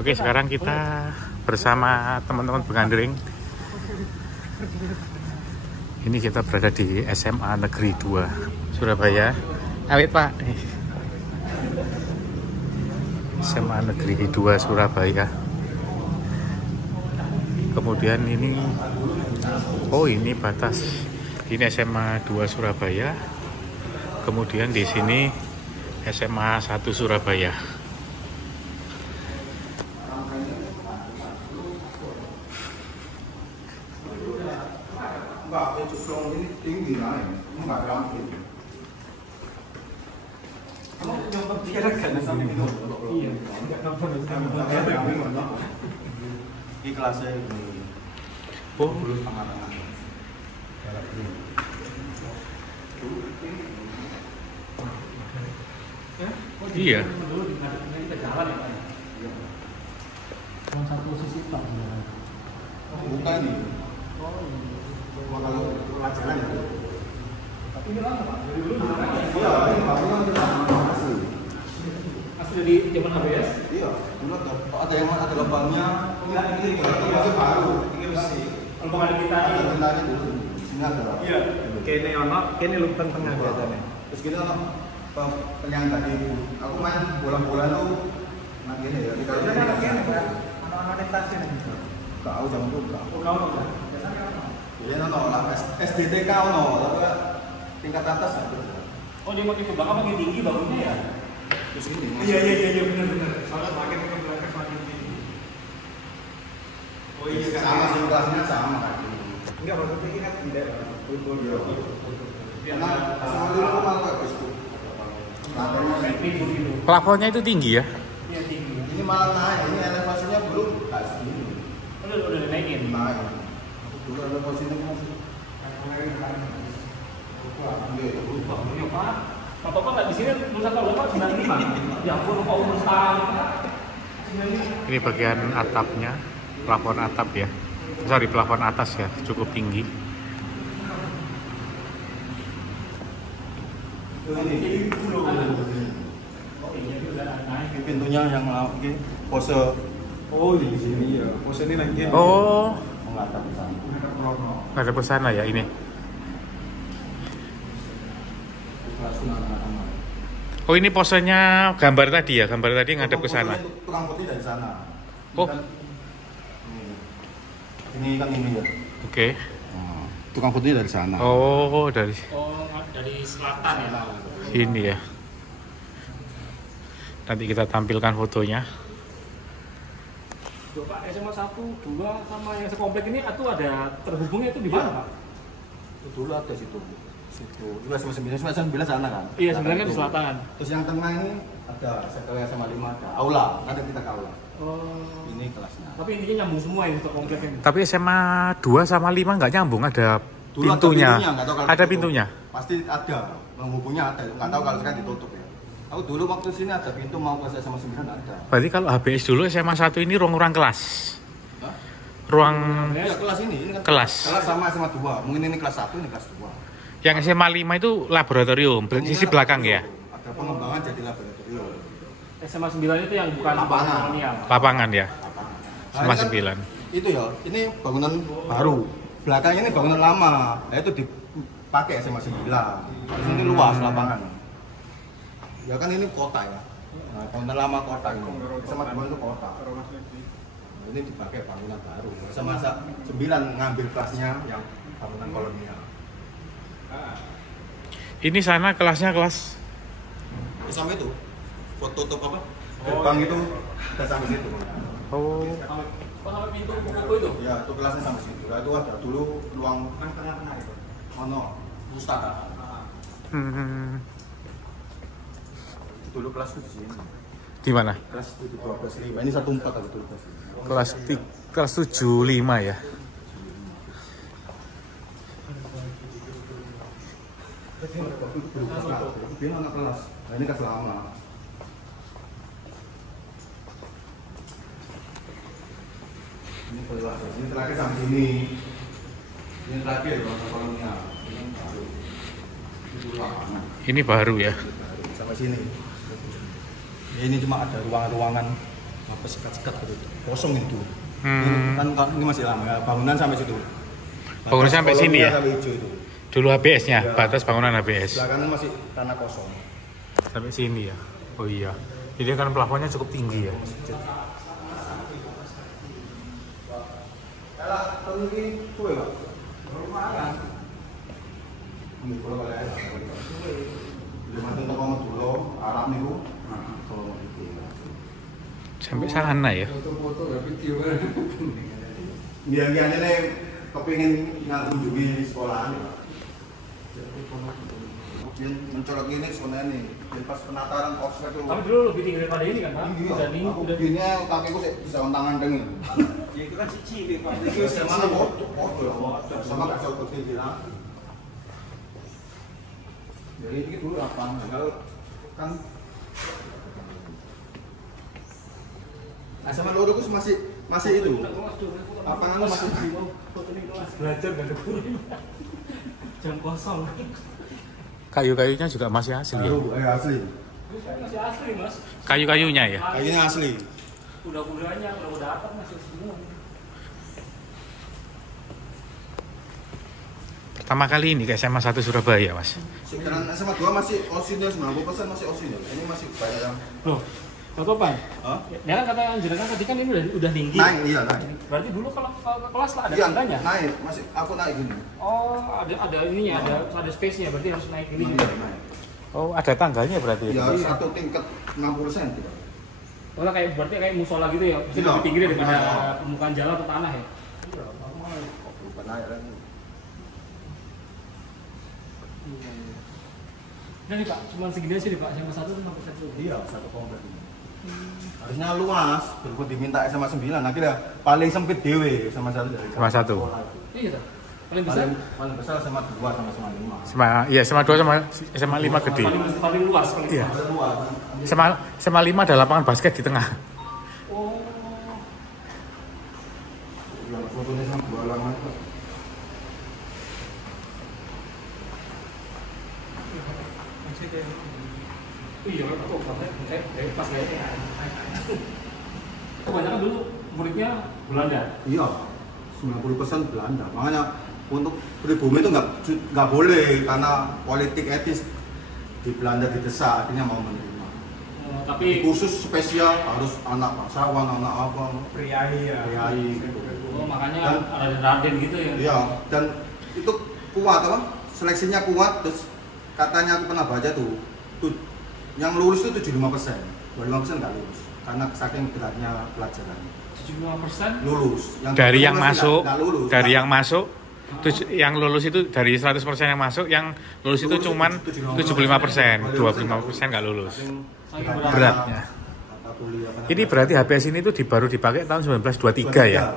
Oke, sekarang kita bersama teman-teman Begandring. Ini kita berada di SMA Negeri 2 Surabaya. Awet Pak. SMA Negeri 2 Surabaya. Kemudian ini, oh ini batas. Ini SMA 2 Surabaya. Kemudian di sini SMA 1 Surabaya. Enggak, cukup ini tinggi lah, enggak ramping. Kamu yang berpikiran kan sampai itu? Iya, enggak nampak di kelasnya ini. Oh, dulu tengah-tengah. Iya. Yang satu sisi tak. Bukan ini. Kalau pelajaran ya. Tapi ini lama Pak. Dari dulu. Iya, ini bangunan kita asli. Asli dari zaman HBS? Iya, dulu ada yang ada lubangnya. Ini masih baru. Ini masih. Lubang ada kita. Ada tentanya dulu. Ini ada. Iya. Kene ono, kene lubang tengah biasanya. Terus kita penyangga tadi. Aku main bola-bola tuh. Nah gini ya. Kita ini Pak. Anak-anak tasnya. Tahu jam itu enggak. Oh, kau tahu. Iya, lah SDTK tapi tingkat atas ada. Oh, dia makin ke belakang makin tinggi bangunnya ya? Terus ini. Iya benar. Soalnya makin ke belakang makin tinggi. Oh iya, sama sih kelasnya sama kan. Enggak, maksudnya ini kan tidak Karena sama dulu aku malah bagus tuh. Plafonnya itu tinggi ya? Iya tinggi. Ini malah naik, ini elevasinya belum nggak segini. Udah naikin. Naik. Dulu elevasinya masih. Iya Pak. Bapak nggak di sini lulusan tahun berapa? 95. Ya ampun, Pak umur setahun. Ini bagian atapnya, plafon atap ya. Sorry, plafon atas ya, cukup tinggi. Ini pintunya yang ini pose. Oh di sini ya. Pose ini lagi. Oh, Menghadap ke sana. ada pesana ya ini. Oh, ini posenya gambar tadi ya, gambar tadi ngadep ke sana. Tukang putih dari sana. Oh. Ini kan ini ya. Oke. Tukang putih dari sana. Oh, dari Dari selatan ya. sini ya. Nanti kita tampilkan fotonya. Pak, SMA 1, 2 sama yang sekomplek ini itu ada terhubungnya itu di mana Pak? Dulu ada situ. Dulu SMA 9 sana kan. Iya, sebenarnya di selatan. Terus yang tengah ini ada sekolah SMA 5 ada. Aula, ada kita ke aula. Oh. Ini kelasnya. Tapi intinya nyambung semua ini untuk komplek ini. Tapi SMA 2 sama 5 nggak nyambung, ada Dulu pintunya. nggak tahu kalau Ada ditutup. pintunya. Pasti ada, penghubungnya ada. Nggak tahu kalau sekarang ditutup ya. Aku dulu waktu sini ada pintu mau ke SMA 9 ada. Berarti kalau HBS dulu SMA 1 ini ruang kelas. Hah? Ruang Iya kelas ini kan Kelas. Kelas sama SMA 2. Mungkin ini kelas 1, ini kelas 2. yang SMA 5 itu laboratorium, sisi belakang ya. Ada pengembangan jadi laboratorium. SMA 9 itu yang bukan Lapangan. kolonial. Lapangan ya. Nah, SMA ini kan 9. Itu ya, ini bangunan baru. Belakangnya ini bangunan lama. Nah, itu dipakai SMA 9. Di sini luas lapangan. Ya kan ini kota ya. Nah, bangunan lama kota ini. SMA 2 itu kota. Nah, ini dipakai bangunan baru. SMA 9 ngambil kelasnya yang bangunan kolonial. Ini sana kelasnya kelas. Sampai itu foto top apa? Gerbang itu udah sampai situ. Oh. Oh, sampai pintu buku itu? Ya, itu kelasnya sampai situ. Nah, itu ada dulu ruang tengah-tengah itu. Ono, pustaka. Dulu kelas itu di sini. Di mana? Kelas 12.5. Ini 14 atau 12. Kelas 75 ya. Dia anak kelas. Nah, ini kelas lama. Ini kelas. Ini terakhir sampai sini. Ini terakhir ruang kolonial. Ini baru. Itu lapangan. Ini baru ya. Sampai sini. Ya, ini cuma ada ruangan-ruangan apa sekat-sekat gitu. Kosong itu. Hmm. Kan ini masih lama ya, bangunan sampai situ. Bangunan sampai sini ya? Sampai hijau itu. Dulu HBS-nya, Ya. batas bangunan HBS. Belakangan masih tanah kosong. Sampai sini ya. Oh iya. Jadi kan plafonnya cukup tinggi ya. Kalau ini kue Pak. Lumayan. Ini kalau kalian belum ada toko dulu, Arab niku. Kalau itu. Sampai sana ya. Foto-foto ya video kan. Biar-biarnya nih kepingin ngunjungi sekolahan Pak. Yang mencolok ini sebenarnya nih, pas penataran kosnya tuh. Tapi dulu lebih tinggi daripada ini kan, Pak? Dibanding Aku udah begini kakiku sih bisa tangan dengin. Ya itu kan cici Pak. Itu sama foto ya, sama gak jauh ke sini lah. Jadi ini dulu apa? Kalau kan sama loro itu masih itu. Apa masih belajar dan jam kosong. Kayu-kayunya juga masih asli ya. baru asli. Masih asli, Mas. Kayu-kayunya ya. Kayunya asli. Udah atap masih semua. Pertama kali ini ke SMA 1 Surabaya, Mas. Sekitaran SMA 2 masih osinil 90% masih osinil. Ini masih banyak yang Loh, Toto Pan? Hah? Ya kan kata jenengan tadi kan ini udah tinggi. naik, iya naik. Berarti dulu kalau ke kelas lah ada Iya, tangganya. naik, masih aku naik gini. Oh, ada ininya, ada space-nya, berarti harus naik ini. Naik. Oh, ada tangganya berarti Ya, ya. satu tingkat 60%. Oh, kayak berarti kayak musola gitu ya. Bisa Iya. lebih tinggi daripada Iya. permukaan jalan atau tanah ya. Bukan naik kan. Nah nih Pak, cuma segini aja nih Pak, SMA 1 cuma satu. Iya, satu komplek. Harusnya luas, berikut diminta SMA 9, akhirnya paling sempit dewe sama satu dari SMA 1. Iya tak? Paling besar. paling besar SMA 2 sama SMA 5. SMA 2 sama SMA 5 gede. Paling luas paling Iya. besar. Luas. SMA 5 ada lapangan basket di tengah. Oh. Yang fotonya sama 2 halaman. Iya, aku kayak pas lihatnya. Kebanyakan dulu muridnya Belanda. Iya, 90% Belanda. Makanya untuk pribumi itu nggak boleh karena politik etis di Belanda didesak, akhirnya mau menerima. Tapi Khusus spesial harus anak bangsawan, anak apa, Priai ya. priai gitu. makanya ada Raden gitu ya. Iya, dan itu kuat apa? Seleksinya kuat, terus katanya aku pernah baca tuh yang lulus itu 75%, 25% nggak lulus karena saking beratnya pelajaran. 75% Lulus. Dari yang 25% masuk, nggak lulus. dari yang masuk, yang lulus itu dari 100% yang masuk, yang lulus itu cuman 75%, 25% nggak lulus. Saking Beratnya. Kata kuliah, kenapa? Ini berarti HBS ini tuh baru dipakai tahun 1923 ya.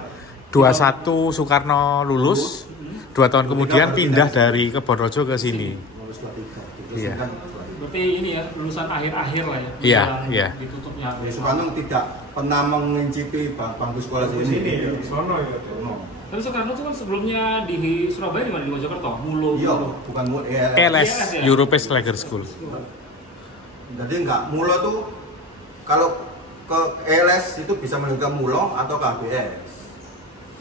21 Soekarno lulus, 2 tahun kemudian pindah dari Kebonrojo ke sini. Lulus 23. Iya. Berarti ini ya lulusan akhir-akhir lah ya. Iya, Yang iya. Ditutupnya. Ya, Soekarno tidak pernah mengincipi bangku sekolah sini. Di sono ya. Soekarno. Tapi Soekarno itu kan sebelumnya di Surabaya di mana, di Mojokerto? Mulo. Iya, Mulo. bukan ELS, European Lager School. Jadi enggak mulo tuh kalau ke ELS itu bisa menuju ke mulo atau ke HBS.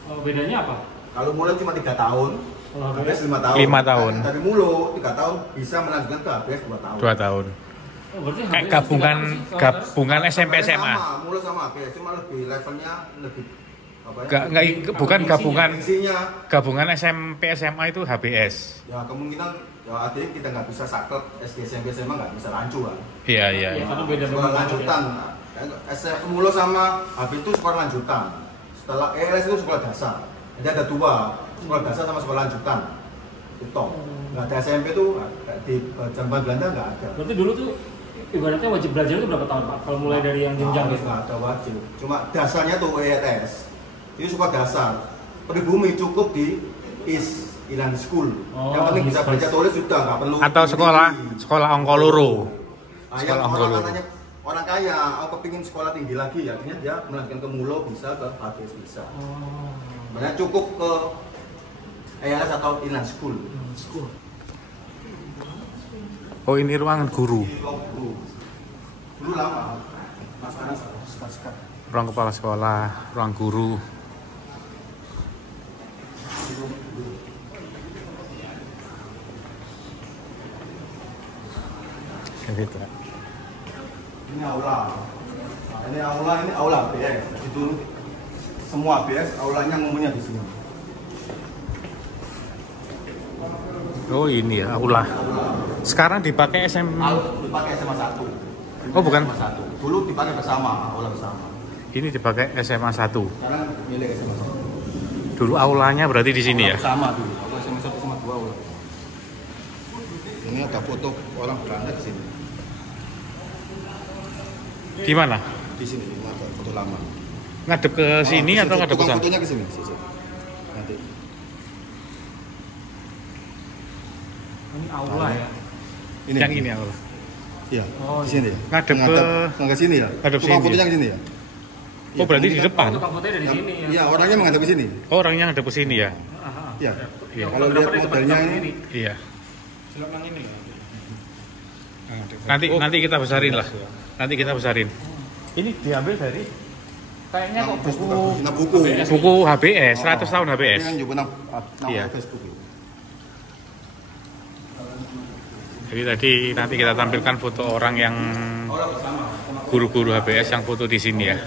Oh, bedanya apa? Kalau mulo cuma 3 tahun, Kalau HBS 5 tahun. 5 tahun. Dari mulo 3 tahun bisa melanjutkan ke HBS 2 tahun. 2 tahun. Oh, berarti Kayak HBS gabungan tidak apa sih? gabungan SMP Sampai SMA. Sama, mulo sama HBS, cuma lebih levelnya lebih apa ya? Enggak bukan gabungan Isinya gabungan SMP SMA itu HBS. ya kemungkinan ya artinya kita nggak bisa saklek SD SMP SMA nggak bisa lanjut kan. Iya, iya. Iya, karena beda Sekolah banget lanjutan. Mulo sama HBS itu sekolah lanjutan. Setelah ELS itu sekolah dasar. Jadi ada 2, sekolah dasar sama sekolah lanjutan. Itu. Nggak ada SMP itu di Jamban Belanda nggak ada. Berarti dulu tuh ibaratnya wajib belajar itu berapa tahun Pak? Kalau mulai dari yang jenjang gitu. Nggak ada wajib. Cuma dasarnya tuh ELS. Itu sekolah dasar. Pribumi cukup di Island School. Oh, Yang penting bisa East baca tulis sudah nggak perlu. Atau sekolah Ongko Loro. Yang Sekolah Ongko orang Loro. katanya orang kaya, aku kepingin sekolah tinggi lagi, akhirnya dia melanjutkan ke Mulo bisa, ke HBS bisa. Oh. Makanya cukup ke ELS atau Inland School. School. Oh, ini ruangan guru. Di Blok Dulu lama. ruang kepala sekolah, ruang guru. Gitu. Ini aula. Nah, ini aula ABS. Jadi dulu semua ABS aulanya ngomongnya di sini. Oh ini ya aula. Sekarang dipakai Dipakai SMA 1. Oh bukan. SMA 1. Dulu dipakai bersama, aula bersama. Ini dipakai SMA 1. Sekarang milik SMA 1. Dulu aulanya berarti di sini ya. Sama dulu. Aula SMA 1 sama 2 aula. Ini ada foto orang Belanda di sini. Di mana? Di sini ada foto lama. Ngadep ke sini atau ngadep ke sana? Fotonya ke sini. Nanti. Ini aula ya. Yang ini aula. Iya. Oh, di sini ya. Ngadep ke sini ya. ngadep Tukang sini. fotonya ke sini ya. Oh berarti di depan. Tukang fotonya dari sini ya. Iya, orangnya menghadap ke sini. Oh orangnya ngadep ke sini ya. Iya. Iya. Kalau lihat modelnya ini Iya. Nanti kita besarin lah. Nanti kita besarin. Ini diambil dari kayaknya kok buku HBS 100 tahun HBS. Ini kan juga Iya. Facebook. Jadi tadi nanti kita tampilkan foto orang yang guru-guru HBS yang foto di sini ya.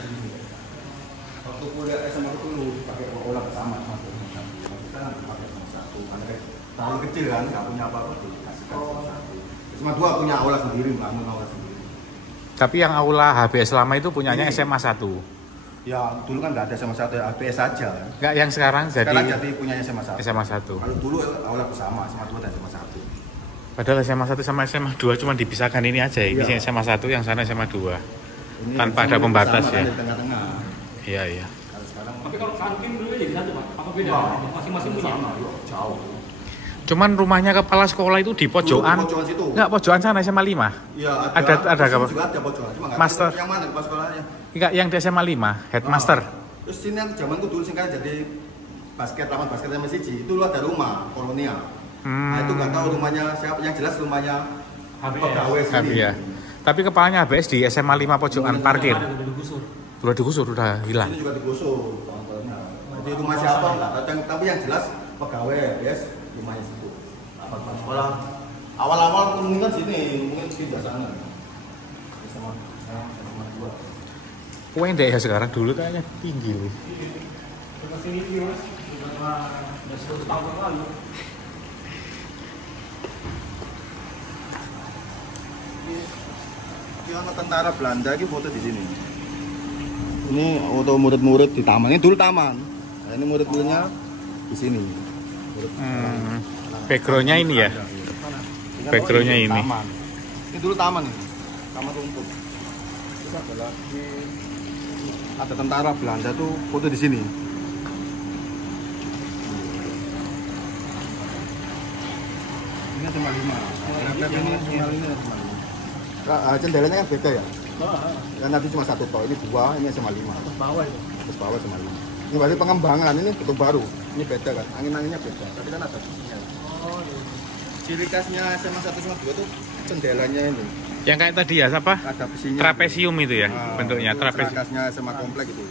Waktu kuliah SMA dulu pakai aula bersama sama kita pakai sama satu. Terlalu kecil kan, nggak punya apa-apa dikasihkan sama satu. SMA 2 punya aula sendiri, bangun aula sendiri. Tapi yang aula HBS lama itu punyanya SMA 1. Ya, dulu kan nggak ada SMA 1, ABS saja. Enggak yang sekarang Sekarang jadi jadi punyanya SMA 1. SMA 1. Kalau dulu aula bersama, SMA 2 dan SMA 1. Padahal SMA 1 sama SMA 2 cuma dipisahkan ini aja. Ini Iya. SMA 1, yang sana SMA 2. Ini Tanpa ada pembatas bersama ya. kan di tengah-tengah. Iya, iya. Kalau sekarang Tapi kalau kantin dulu jadi satu Pak. Apa beda? Masing-masing punya. sama, yuk, jauh. Cuman rumahnya kepala sekolah itu di pojokan. Pojokan situ. Enggak, pojokan sana SMA 5. Iya, Ada Di apa? sini juga ada pojokan, cuma nggak Master. tahu yang mana kepala sekolahnya. Enggak, yang di SMA 5, headmaster. Terus sini yang zamanku dulu singkatnya jadi basket, lapangan basket sama siji. Itu dulu ada rumah kolonial. Nah, itu nggak tahu rumahnya siapa, yang jelas rumahnya pegawai sini. Iya. Tapi kepalanya HBS di SMA 5 pojokan parkir. Sudah digusur, sudah hilang. Ini juga digusur. Jadi rumah siapa nggak tahu, tapi yang jelas pegawai yes, rumahnya situ. Lapangan sekolah. Awal-awal mungkin sini, mungkin pindah sana. Sama 2. Pendek ya sekarang, dulu kayaknya tinggi. Sini Mas. Sudah 100 tahun yang lalu. Ini anak tentara Belanda ini foto di sini. Ini foto murid-murid di taman. Ini dulu taman. Nah, ini murid-muridnya di sini. Backgroundnya ini ya. Backgroundnya ini. Taman. Ini dulu taman ini. Taman rumput. Terus ada lagi ada tentara Belanda tuh foto di sini. Ini cuma 5. Jendelanya kan beda ya. Yang nanti cuma 1 toh, ini 2, ini SMA 5. Terus bawah itu. Terus bawah SMA 5. Ini berarti pengembangan, ini betul baru. Ini beda kan, angin-anginnya beda. Tapi kan ada besinya. Oh iya. Ciri khasnya SMA 1 sama 2 tuh jendelanya ini. Yang kayak tadi ya, apa? Ada besinya. Trapesium itu ya, Nah, bentuknya itu trapesium. ciri khasnya SMA komplek itu.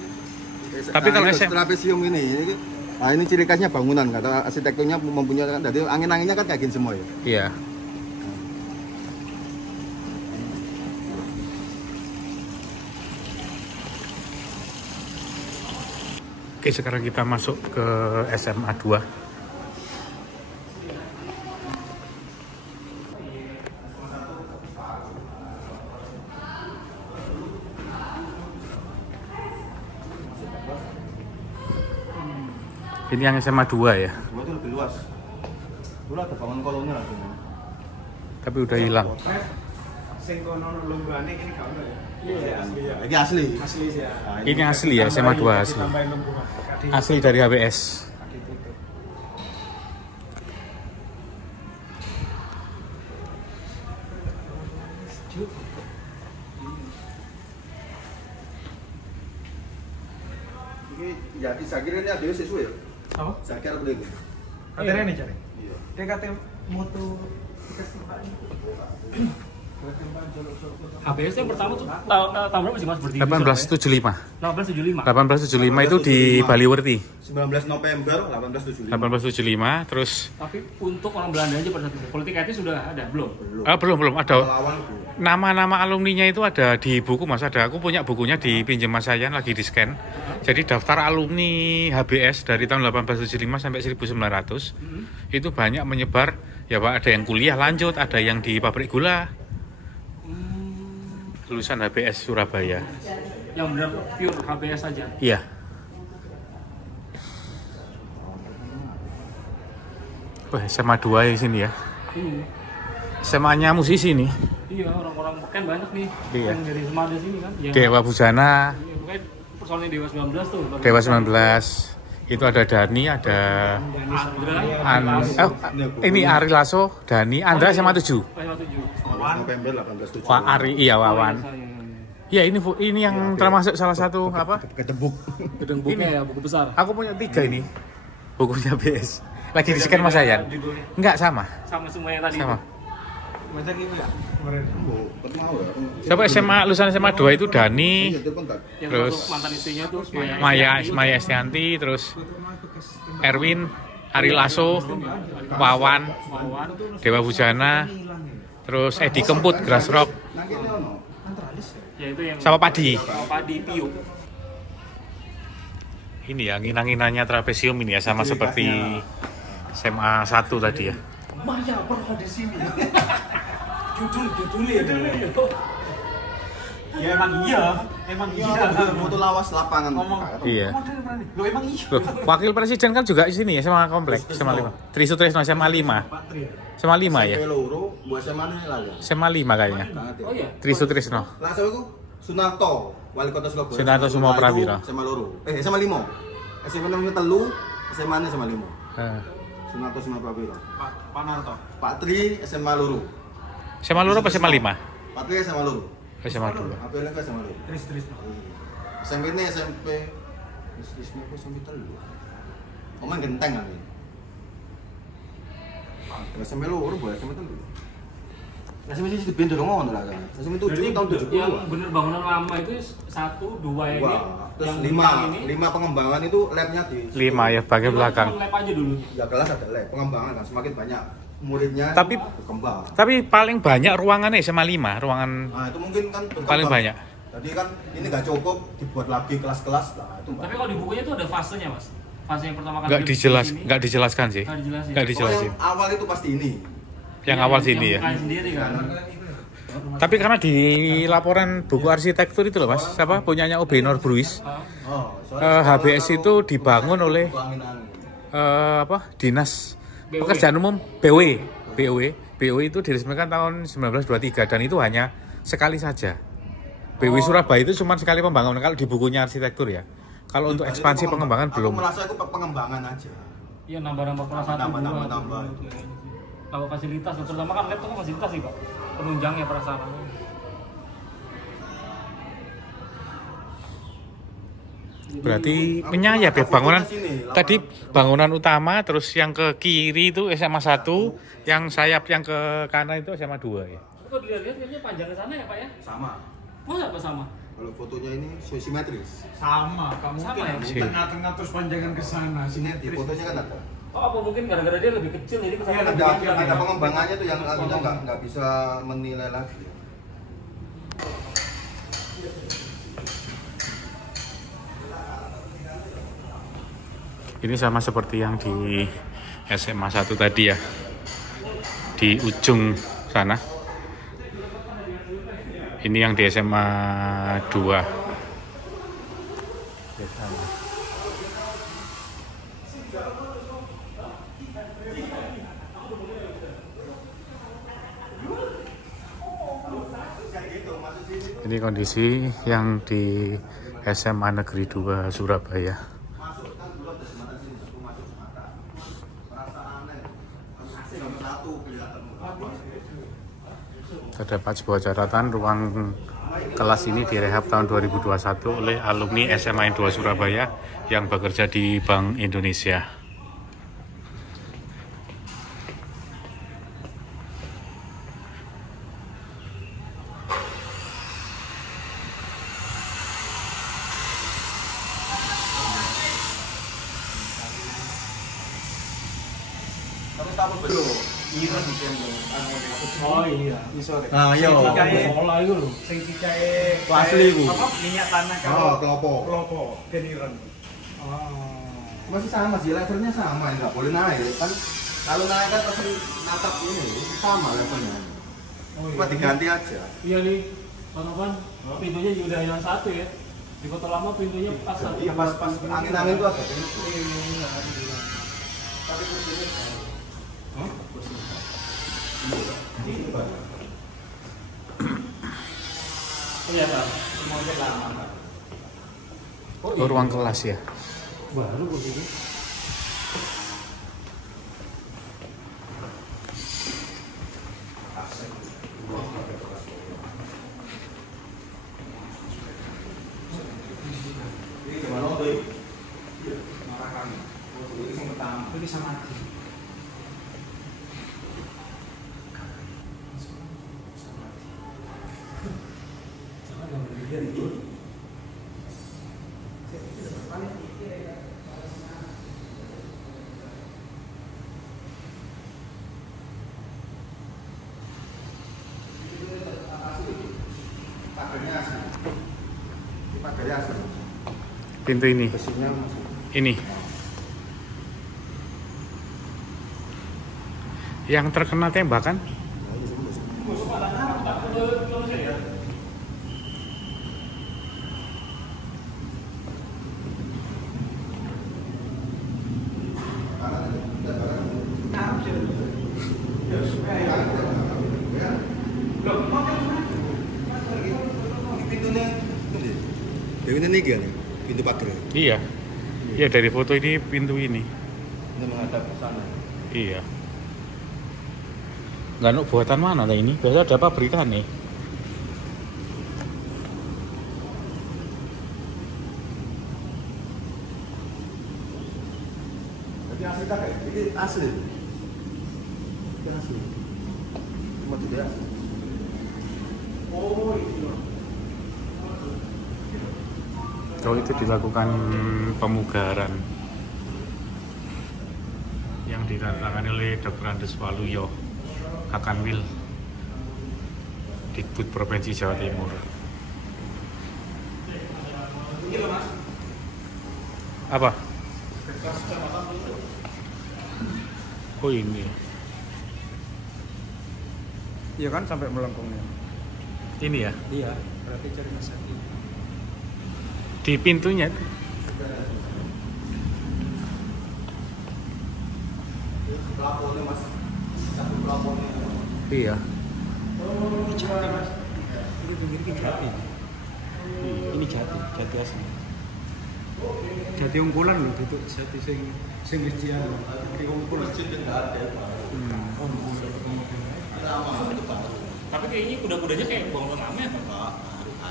Tapi kalau ini SM trapesium ini, nah ini ciri khasnya bangunan. Kata arsitekturnya mempunyai kan, jadi angin-anginnya kan kayak gini semua ya. Iya. Oke, sekarang kita masuk ke SMA 2. Ini yang SMA 2 ya, 2 itu lebih luas. Dulu ada bangunan kolonial di sini. tapi udah hilang. Sing kono lombane ini gak ono ya. Iya asli ya. Ini asli. Asli sih ya. Nah, Ini asli ya, SMA 2 asli. Tambahin lembungan. Asli dari HBS. Ini jadi saya kira ini ada siswa ya. Apa? Saya kira boleh. Katanya nih cari. Iya. Dia katanya moto HBS yang pertama tuh tahun berapa sih Mas berdiri? 1875. 1875. 1875 itu di Baliwerti. 19 November 1875. 1875 terus Tapi untuk orang Belanda aja pada saat itu. Politik etis sudah ada belum? belum ada. Awal Bu. Nama-nama alumninya itu ada di buku Mas, ada. Aku punya bukunya di pinjam Mas Sayan, lagi di scan. Jadi daftar alumni HBS dari tahun 1875 sampai 1900 itu banyak menyebar. Ya Pak, ada yang kuliah lanjut, ada yang di pabrik gula. Lulusan HBS Surabaya. Yang benar pure HBS saja. Iya. Wah, SMA 2 di sini ya. SMA-nya musisi nih. Iya, orang-orang beken banyak nih. Iya. Yang dari Semada sini kan. Yang Dewa Bujana, Iya, pokoknya personilnya Dewa 19 tuh. Dewa 19. Itu ada Dani, ada Andra, ini Ari Lasso, Dani, Andra SMA 7. SMA 7. 19 November 1875. Wah, Ari, iya Wawan. Ya ini yang termasuk salah satu apa? Ketebuk. Gedung bukunya ya, buku besar. Aku punya 3 ini bukunya BS. Lagi di scan Mas Sayan. Enggak sama. Sama semua yang tadi. Sama. Macam ini ya kemarin. Siapa SMA lulusan SMA 2 itu Dani, Yang terus termasuk mantan istrinya tuh Maya Estianti, terus Erwin, Ari Lasso, Wawan, Dewa Bujana, terus Edi Kemput, Grass Rock, Ya itu yang sama Padi. Padi Pio. Ini ya angin-anginannya trapesium ini ya, sama seperti SMA 1 tadi ya. Maya pernah di sini. Judulnya. Ya emang iya. Foto lawas lapangan. Iya. Lo emang iya. Loh, wakil presiden kan juga di sini ya, SMA komplek, SMA 5. Tri Sutrisno SMA 5. SMA 5 ya. Loro buat SMA ini lah ya. SMA 5 kayaknya. Oh iya. Tri Sutrisno. Langsung itu Sunarto, wali kota Surabaya. Sunarto Sumo Prawira. SMA loro. SMA 5. SMA 3, SMA ini SMA 5. Sunarto Sumo Prawira. Pak Narto. Pak Tri SMA loro. SMA loro apa SMA 5? Pak Tri SMA loro. SMA 2. Apa yang ke SMA loro? Tris. SMP ini SMP SMP telu. Omong genteng kan ini. SMP loro boleh SMP telu. SMP sih dibikin dorong ngono lah kan. SMP 7 tahun 70. Yang bener bangunan lama itu 1, 2 ini. Terus yang 5 pengembangan itu labnya di 5 ya bagian belakang. Lab aja dulu. ya kelas ada lab pengembangan kan semakin banyak muridnya Tapi- berkembang. Tapi paling banyak ruangannya SMA 5, ruangan Nah itu mungkin kan berkembang. paling banyak. Jadi kan ini nggak cukup dibuat lagi kelas-kelas lah itu. Tapi kalau di bukunya itu ada fasenya, Mas. Fase yang pertama kali. Nggak dijelaskan sih. Nggak dijelasin. Nggak Oh, dijelasin. yang awal itu pasti ini. Yang awal sini ya. Bukan sendiri kan. Tapi karena di laporan buku arsitektur itu loh Mas, siapa punyanya UB Norbruis, Oh, HBS itu dibangun oleh Dinas Pekerjaan Umum BW itu diresmikan tahun 1923 dan itu hanya sekali saja. BW Surabaya itu cuma sekali pembangunan kalau di bukunya arsitektur ya. Kalau untuk ekspansi pengembangan belum. Aku merasa itu pengembangan aja. Iya, nambah-nambah kelas 1, 2. Nambah. Kalau fasilitas, terutama kan lab itu kan fasilitas sih, Pak. Penunjangnya prasarana. Berarti menyayap ya bangunan. Tadi bangunan utama, terus yang ke kiri itu SMA 1, yang sayap yang ke kanan itu SMA 2 ya. Kok dilihat-lihat kayaknya panjang ke sana ya, Pak ya? Sama. Masa apa sama? Kalau fotonya ini simetris. Sama, kamu Sama mungkin ya? di tengah-tengah terus panjangan ke sana. Di Simetris. fotonya kan ada. Oh, apa mungkin gara-gara dia lebih kecil jadi kesana lebih panjang. Ada pengembangannya tuh yang kita nggak bisa menilai lagi. Ini sama seperti yang di SMA 1 tadi ya. Di ujung sana. Ini yang di SMA 2. Ini kondisi yang di SMA Negeri 2 Surabaya. Terdapat sebuah catatan ruang kelas ini direhab tahun 2021 oleh alumni SMA 2 Surabaya yang bekerja di Bank Indonesia. tamu belum. Iron di tempo. Oh iya. Iso. Nah, iya. Sekolah itu loh. Sing dicae Asli, Bu. Apa minyak tanah Oh, klopo. Klopo, Iron. Oh. Masih sama sih, levelnya sama, nggak boleh naik kan. Kalau naik kan pasti natap ini sama levelnya. Oh, Cuma diganti aja. Iya nih, Bang pintunya juga udah yang satu ya. Di kota lama pintunya pas satu. Iya pas angin tuh agak kenceng. Iya, Tapi kursinya Hah? ini Pak. Iya, Pak. Model lama, Pak. Oh, ruang kelas ya. Baru kok ini. Ini gimana tuh? Marahan. Ini yang pertama. Ini sama aja. Jangan yang berbeda itu. Pagarnya asli. Ini pagarnya asli. Pintu ini. Besinya masih. Ini. Yang terkena tembakan? Ini nih nih, pintu pagar. Iya. Iya, dari foto ini pintu ini. Ini menghadap ke sana. Iya. Nggak tahu buatan mana lah ini? Biasa ada pabrikan nih. Jadi asli kakek, ini asli. Ini asli. Cuma tidak asli. Oh, itu. Oh, itu dilakukan pemugaran yang ditandatangani oleh Dr. Andes Waluyo Kakanwil Dikbud Provinsi Jawa Timur. Ini loh, Mas. Apa? Oh ini. Iya kan sampai melengkungnya. Ini ya? Iya, berarti cari Mas Adi. Di pintunya. Pelapornya mas, satu pelapornya. Iya. Oh, ini jati, Mas. Ini pinggir ini jati. Ini jati asli. Jati unggulan loh, itu jati sing wis jian. Jati unggulan. Masjid yang nggak ada ya Pak. Lama itu Pak. Tapi kayaknya kuda-kudanya kayak bangunan lama ya, Pak? Enggak,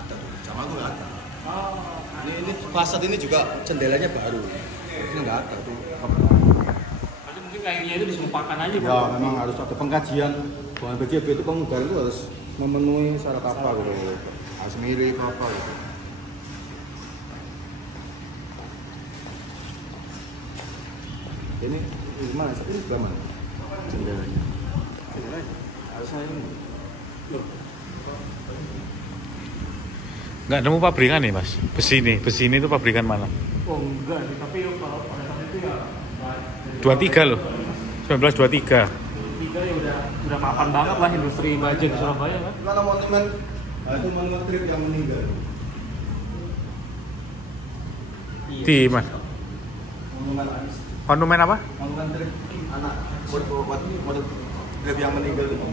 ada. Zaman aku nggak ada. Oh. Ini fasad ini juga jendelanya baru. Ini nggak ada tuh. Berarti mungkin kayunya itu disumpahkan aja, Ya memang harus ada pengkajian. Bahwa BJB itu pemugaran itu harus memenuhi syarat apa gitu. Harus mirip apa gitu. Ini gimana? Ini sebelah mana? Jendelanya. Jendelanya. Harusnya ini. Nggak nemu pabrikan nih mas? Besi ini tuh pabrikan mana? Oh enggak sih, tapi kalau pada saat itu ya 23 loh, 1923. 3 ya udah mapan banget lah industri baja di Surabaya kan. Mana monumen? Itu monumen trip yang meninggal. Di mana? Monumen Anis. Monumen apa? Monumen trip anak. Monumen trip yang meninggal itu.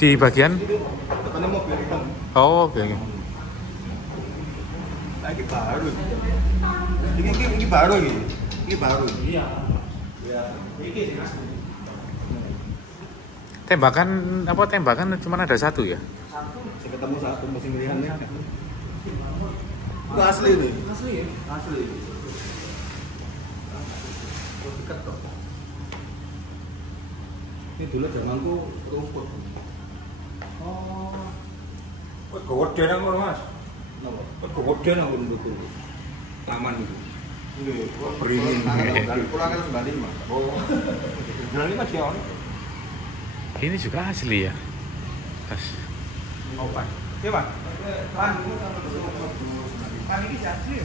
Di bagian? Itu depannya mobil hitam. Oh oke. Nah, ini baru. Ini baru ini. Ini baru. Iya. Ya. Ini sih Mas. Tembakan cuma ada satu ya? Saya ketemu satu musim pilihan ini. Itu asli ini. Asli ya? Asli. Dekat kok. Ini dulu zamanku rumput. Oh. Kok gede nang ngono, Mas? Kenapa? Kok gede nang ngono itu. Taman itu. Ini beringin. Pulang kan 95. Oh. Berani Mas ya. Ini juga asli ya. Tas. Opan. Iya, Pak. Kan ini asli.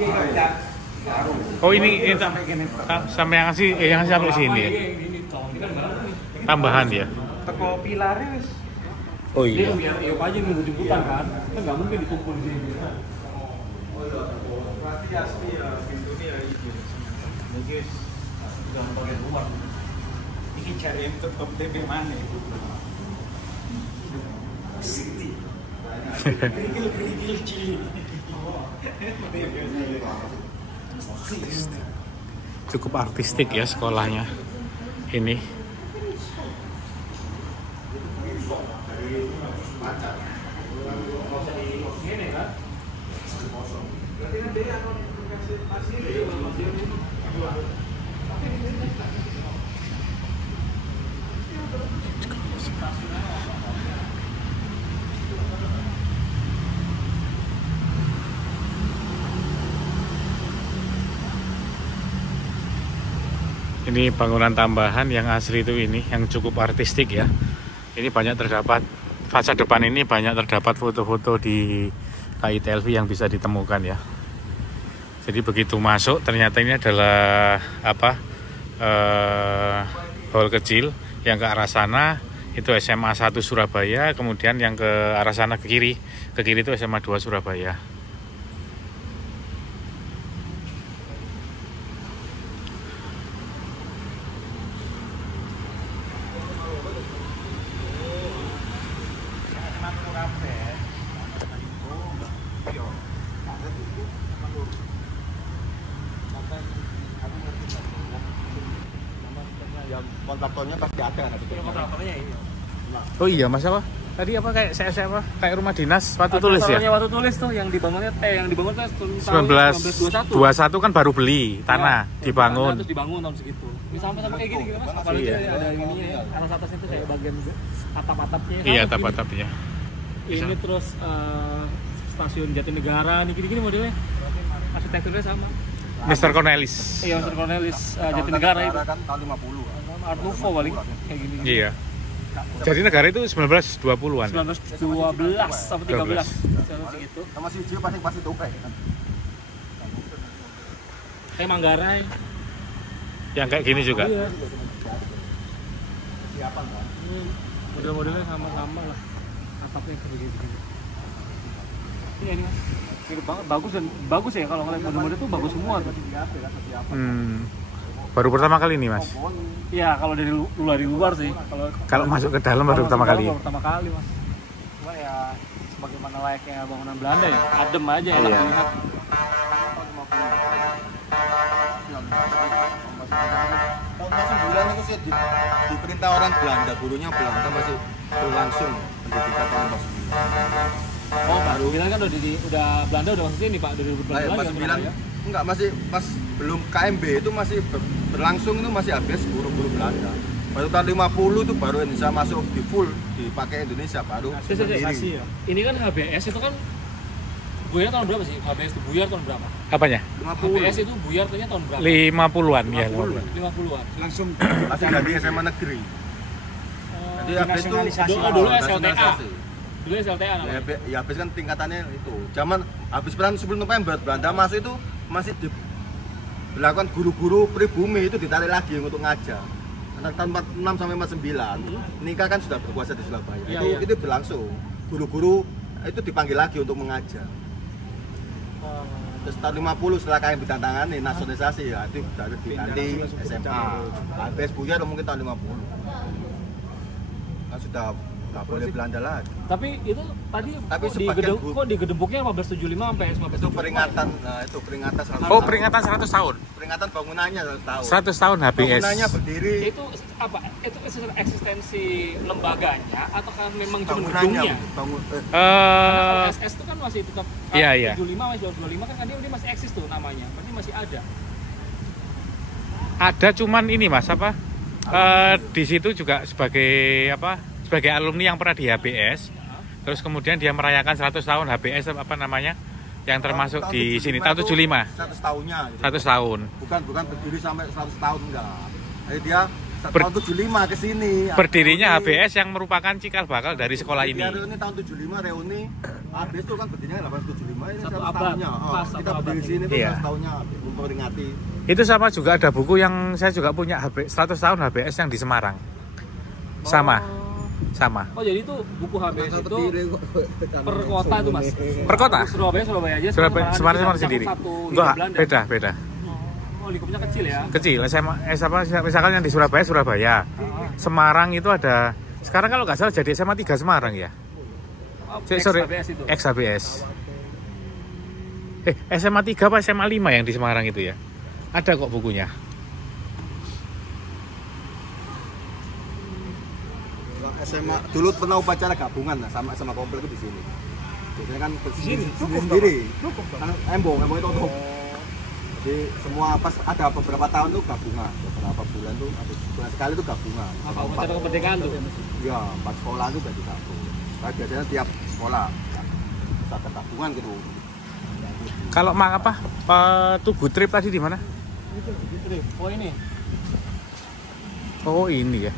Iya. Oh ini sampai yang asli yang sampai sini ya. Tambahan ya. Teko pilarnya wis. Oh Dia iya. biar EOP aja nunggu jemputan kan. Kan nggak mungkin dikumpul di sini. Berarti asli ya pintunya ya itu. Mungkin jangan pakai luar. Ini cari yang tetap DP mana itu? Kerikil cili. Cukup artistik ya sekolahnya ini. Ini bangunan tambahan yang asli itu ini, yang cukup artistik ya. Ini banyak terdapat, kaca depan ini banyak terdapat foto-foto di KITLV yang bisa ditemukan ya. Jadi begitu masuk ternyata ini adalah hall kecil yang ke arah sana itu SMA 1 Surabaya, kemudian yang ke arah sana ke kiri itu SMA 2 Surabaya. Kontraktornya pasti ada kan? Kontraktornya ini. Oh iya, Mas apa? Tadi apa kayak kayak rumah dinas waktu tulis ya? Waktu tulis tuh yang dibangunnya yang dibangun tuh 1921 kan baru beli tanah, dibangun. Terus dibangun tahun segitu. Ini sama kayak gini Mas. Apalagi Iya. ada ininya ya. Atas itu kayak bagian atap-atapnya. Iya, atap-atapnya. Ini terus stasiun Jatinegara nih gini-gini modelnya. Arsitekturnya sama. Mr. Cornelis. Iya, Mr. Cornelis Jatinegara itu. Kan tahun 50 an. Art Nouveau paling kayak gini. Iya. Jadi negara itu 1920-an. 1912 sampai 13. Segitu. Sama si Ujio pasti topeng kan. Kayak Manggarai. Yang kayak gini juga. Iya. Siapa kan? Model-modelnya sama-sama lah. Atapnya kayak begitu. Iya ini Mas. Mirip banget, bagus ya kalau ngeliat model-model tuh bagus semua tuh. Baru pertama kali nih, Mas. Iya, kalau dari luar sih. Kalau masuk ke dalam baru pertama kali. Baru pertama kali, Mas. Cuma ya sebagaimana layaknya bangunan Belanda ya, adem aja enak Iya. dilihat. Tahun 9 itu sih diperintah orang Belanda, gurunya Belanda masih berlangsung pendidikan tahun 9. Oh, baru bilang kan udah Belanda udah masuk sini, Pak, dari 2012 Pas lagi kan 9 Surabaya. enggak masih pas belum KMB itu masih berlangsung itu masih habis guru-guru Belanda. Baru tahun 50 itu baru Indonesia masuk di full dipakai Indonesia baru sendiri. Ini kan HBS itu kan buyar tahun berapa sih? HBS itu buyar tahun berapa? Apanya? 50. HBS itu buyarnya tahun berapa? 50-an ya. 50-an. Langsung Masih jadi SMA negeri. Jadi habis itu Dulu SLTA. nasionalisasi. Dulu SLTA namanya. Ya habis kan tingkatannya itu. Zaman habis perang 10 November Belanda masuk itu masih dilakukan guru-guru pribumi itu ditarik lagi untuk ngajar. Karena tahun 46 sampai 49 nikah kan sudah berkuasa di Surabaya. Iya, Itu berlangsung. Guru-guru itu dipanggil lagi untuk mengajar. Terus tahun 50 setelah KMB ditantangani nasionalisasi ya itu dari diganti SMA. Habis buyar mungkin tahun 50. Kan sudah nggak boleh Belanda lagi. Tapi itu tadi sebagian kok digedebuknya 1575 sampai 1575. Itu peringatan, nah itu peringatan 100 Oh, tahun. peringatan 100 tahun. Peringatan bangunannya 100 tahun. 100 tahun HBS. Bangunannya berdiri. Itu apa? Itu eksistensi lembaganya atau kan memang cuma Bangunannya gedungnya? bangun Karena SS itu kan masih tetap Iya, iya. 75 masih 25 kan dia masih eksis tuh namanya. Berarti masih ada. Ada cuman ini Mas apa? Di situ juga sebagai alumni yang pernah di HBS. Terus kemudian dia merayakan 100 tahun HBS apa namanya? Yang termasuk tahun di 75 sini tahun 75. 100 tahunnya gitu. 100 tahun. Bukan berdiri sampai 100 tahun enggak. Jadi dia tahun 75 ke sini. Berdirinya HBS yang merupakan cikal bakal dari sekolah ini. Ya, reuni tahun 75 reuni. HBS itu kan berdirinya 875 ini Satu 100 abad. tahunnya. Pas, Kita satu berdiri abad. sini tuh Iya. 100 tahunnya memperingati. Itu sama juga ada buku yang saya juga punya 100 tahun HBS yang di Semarang. Sama. Sama. Oh jadi itu buku HBS itu per kota tuh mas? Per kota? Surabaya aja. Surabaya, Semarang sendiri. Enggak, beda. Oh lingkupnya kecil ya? Kecil. Misalkan yang di Surabaya. Semarang itu ada. Sekarang kalau nggak salah jadi SMA 3 Semarang ya. Oh, Sorry, HBS itu. XHBS. SMA 3 apa SMA 5 yang di Semarang itu ya? Ada kok bukunya. SMA dulu pernah upacara gabungan lah sama SMA komplek itu di sini. Biasanya kan sendiri. Kan embong itu tutup. Jadi semua pas ada beberapa tahun tuh gabungan, beberapa bulan tuh ada bulan sekali tuh gabungan. Apa upacara kemerdekaan tuh? Iya, 4 sekolah tuh jadi satu. Nah, biasanya tiap sekolah satu gabungan gitu. Kalau Tugu Trip tadi di mana? Oh ini. Oh ini ya.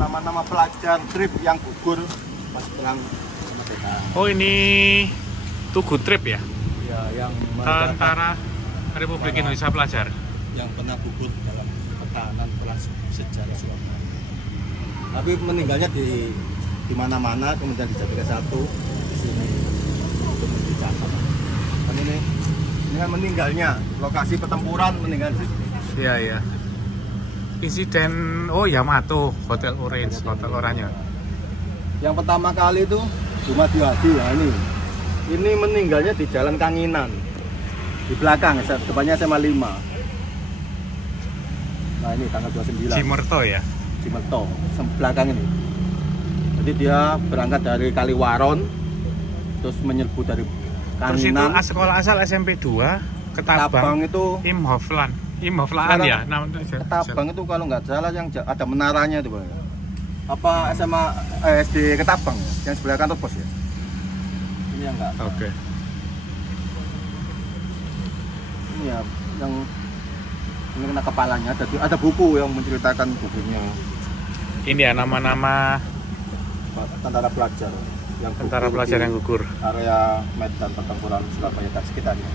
Nama-nama pelajar trip yang gugur pas perang kemerdekaan. Oh ini Tugu Trip ya? Ya, yang Tentara Republik Indonesia Pelajar. yang pernah gugur dalam pertahanan perang sejarah Surabaya. Tapi meninggalnya di mana-mana, kemudian dijadikan satu di sini untuk dicatat. Dan ini kan meninggalnya, lokasi pertempuran meninggal di sini. Iya iya. Insiden Yamato, Hotel Orange, Hotel Oranye. Yang pertama kali itu Jumadi Hadi, ya ini meninggalnya di Jalan Kanginan. Di belakang, depannya SMA 5. Nah ini tanggal 29. Cimerto ya. Cimerto, belakang ini. Jadi dia berangkat dari Kaliwaron, terus menyerbu dari Terus itu Kanginan. sekolah asal SMP 2 Ketabang Ketabang itu, Imhoflaan ya namanya. Ketabang itu kalau nggak salah yang ada menaranya itu Bang. Apa SMA SD Ketabang yang sebelah kantor pos ya? Ini yang enggak. Oke. Ini ya yang ini kena kepalanya. Ada buku yang menceritakan bukunya. Ini ya nama-nama Tentara pelajar yang tentara gugur pelajar di yang gugur. area medan pertempuran Surabaya dan sekitarnya.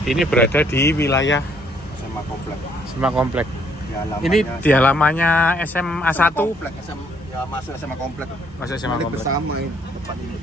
Ini berada di wilayah SMA komplek. SMA Komplek. Di halamannya Ini di halamannya SMA 1. komplek, ya masuk SMA komplek. Masuk SMA Ini Komplek. bersama ini depan ini.